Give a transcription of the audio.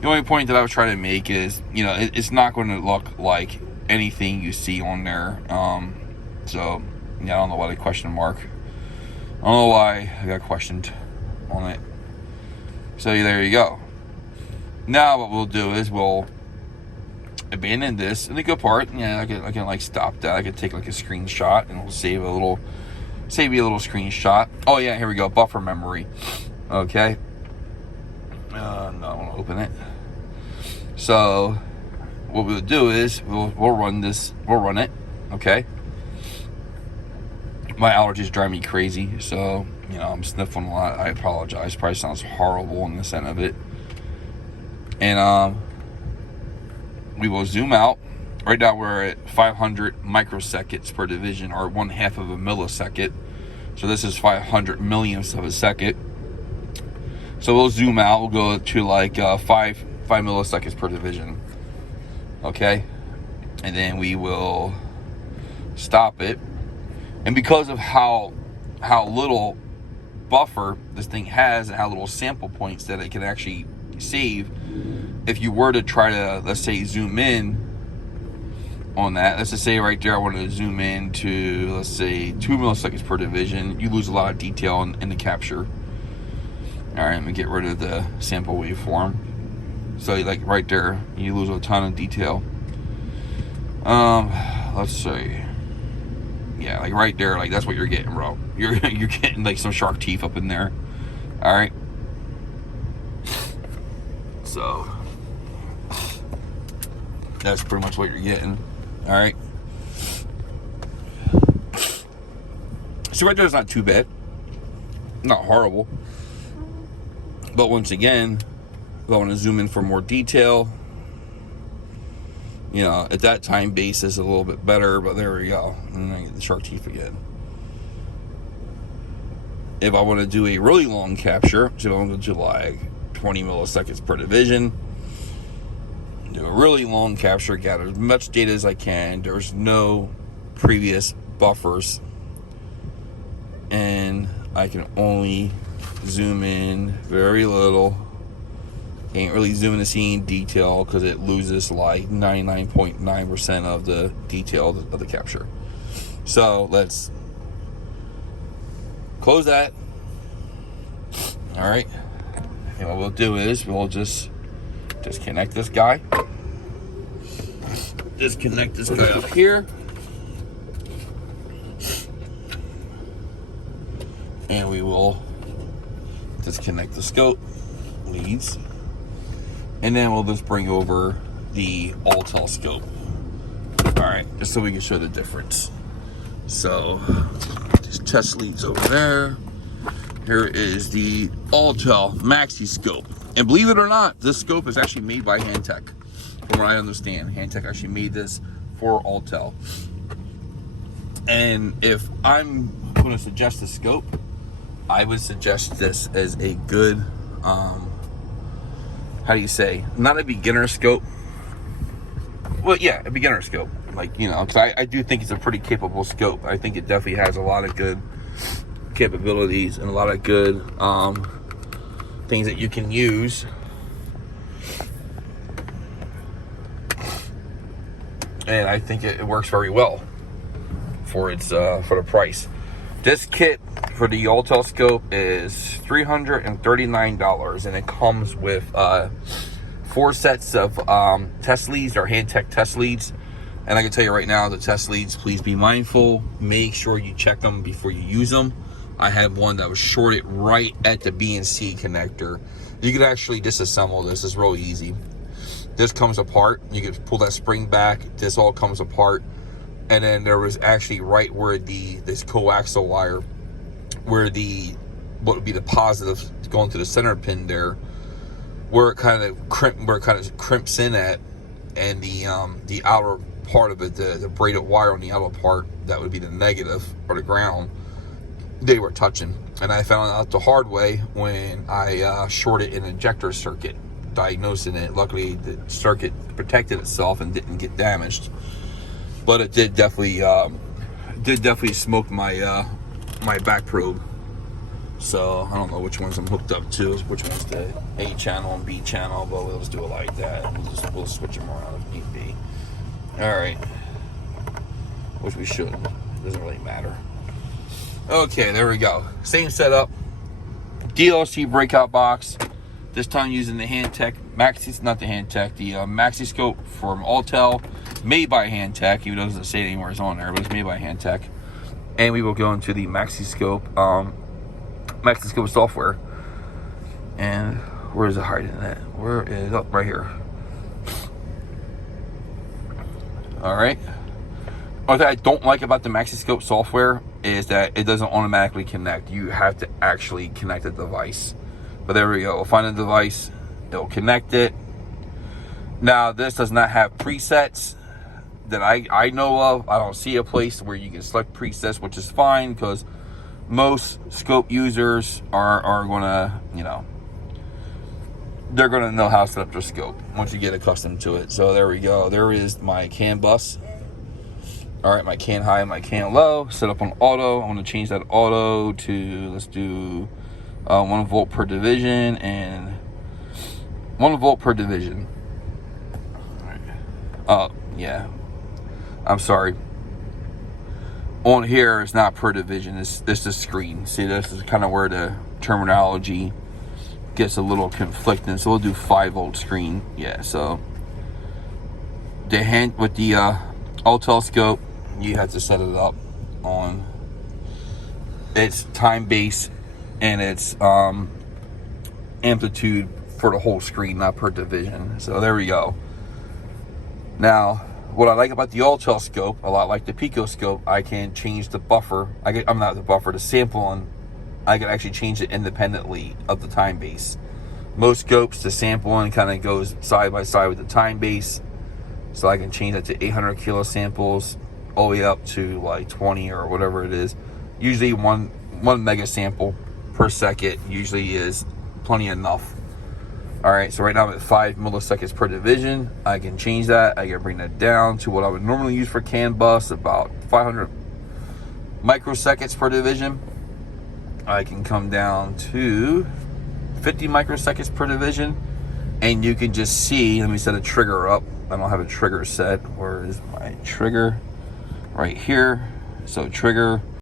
The only point that I was trying to make is, you know, it's not going to look like anything you see on there. So, yeah, I don't know why the question mark. I don't know why I got questioned on it. So there you go. Now what we'll do is we'll abandon this. And the good part, yeah, I can like stop that. I can take like a screenshot and we'll save me a little screenshot. Oh yeah, here we go. Buffer memory. Okay. No, I want to open it. So what we'll do is we'll run this. We'll run it. Okay. My allergies drive me crazy, so you know I'm sniffling a lot. I apologize. Probably sounds horrible on this end of it. And we will zoom out. Right now we're at 500 microseconds per division, or 1/2 of a millisecond. So this is 500 millionths of a second. So we'll zoom out. We'll go to like 5 milliseconds per division. Okay, and then we will stop it. And because of how little buffer this thing has and how little sample points that it can actually save, if you were to try to, let's say, zoom in on that, let's just say right there I wanted to zoom in to, let's say, 2 milliseconds per division, you lose a lot of detail in the capture. All right, let me get rid of the sample waveform. So like right there, you lose a ton of detail. Let's see. Yeah, like right there, like that's what you're getting, bro. You're getting like some shark teeth up in there. All right. So that's pretty much what you're getting. All right. So right there's not too bad. Not horrible. But once again, if I want to zoom in for more detail, you know, at that time base is a little bit better, but there we go. And I get the shark teeth again. If I want to do a really long capture, so I'm going to do like 20 milliseconds per division, do a really long capture, gather as much data as I can. There's no previous buffers, and I can only zoom in very little. Can't really zoom in to see in detail because it loses like 99.9% of the detail of the capture. So let's close that. All right. And what we'll do is we'll just disconnect this guy. Disconnect this guy up here. And we will disconnect the scope leads. And then we'll just bring over the all telescope. All right, just so we can show the difference. So, just test leads over there. Here is the Alltel Maxi scope. And believe it or not, this scope is actually made by Hantek. From what I understand, Hantek actually made this for Alltel. And if I'm going to suggest a scope, I would suggest this as a good, how do you say, not a beginner scope. Well, yeah, a beginner scope. Like, you know, because I do think it's a pretty capable scope. I think it definitely has a lot of good capabilities and a lot of good things that you can use. And I think it works very well for its for the price. This kit for the Alltel scope is $339, and it comes with 4 sets of test leads, or Hantek test leads. And I can tell you right now, the test leads, please be mindful. Make sure you check them before you use them. I had one that was shorted right at the B and C connector. You can actually disassemble this. It's real easy. This comes apart. You can pull that spring back. This all comes apart. And then there was actually right where this coaxial wire, where what would be the positive going to the center pin there, where it kind of crimps in at, and the outer part of it, the braided wire on the outer part, that would be the negative or the ground, they were touching. And I found out the hard way when I shorted an injector circuit, diagnosing it. Luckily the circuit protected itself and didn't get damaged, but it did definitely smoke my my back probe. So I don't know which ones I'm hooked up to, which one's the A channel and B channel, but we'll just do it like that. We'll switch them around if need be. All right, which we should. It doesn't really matter. Okay, there we go. Same setup. DLC breakout box. This time using the Hantek Maxi, not the Hantek, the Maxi Scope from Autel, made by Hantek. Even though it doesn't say it anywhere it's on there, but it's made by Hantek. And we will go into the Maxi Scope software. And where is it hiding at? Where is it? Up right here. All right. What I don't like about the Maxi Scope software is that it doesn't automatically connect. You have to actually connect the device. But there we go. We'll find the device. It'll connect it. Now, this does not have presets that I know of. I don't see a place where you can select presets, which is fine because most scope users are going to, you know, they're going to know how to set up their scope once you get accustomed to it. So there we go. There is my CAN bus. All right, my CAN high and my CAN low. Set up on auto. I'm going to change that auto to, let's do 1 volt per division and 1 volt per division. All right. Yeah. I'm sorry. On here, it's not per division. It's the screen. See, this is kind of where the terminology gets a little conflicting. So we'll do 5 volt screen. Yeah. So the hand with the Autel scope, you have to set it up on its time base and its amplitude for the whole screen, not per division. So there we go. Now, what I like about the Autel scope, a lot like the Pico scope, I can change the buffer. The sample, and I can actually change it independently of the time base. Most scopes, the sampling kind of goes side by side with the time base. So I can change that to 800 kilo samples all the way up to like 20 or whatever it is. Usually one mega sample per second usually is plenty enough. All right, so right now I'm at 5 milliseconds per division. I can change that. I can bring that down to what I would normally use for CAN bus, about 500 microseconds per division. I can come down to 50 microseconds per division. And you can just see, let me set a trigger up. I don't have a trigger set. Where is my trigger? Right here. So trigger.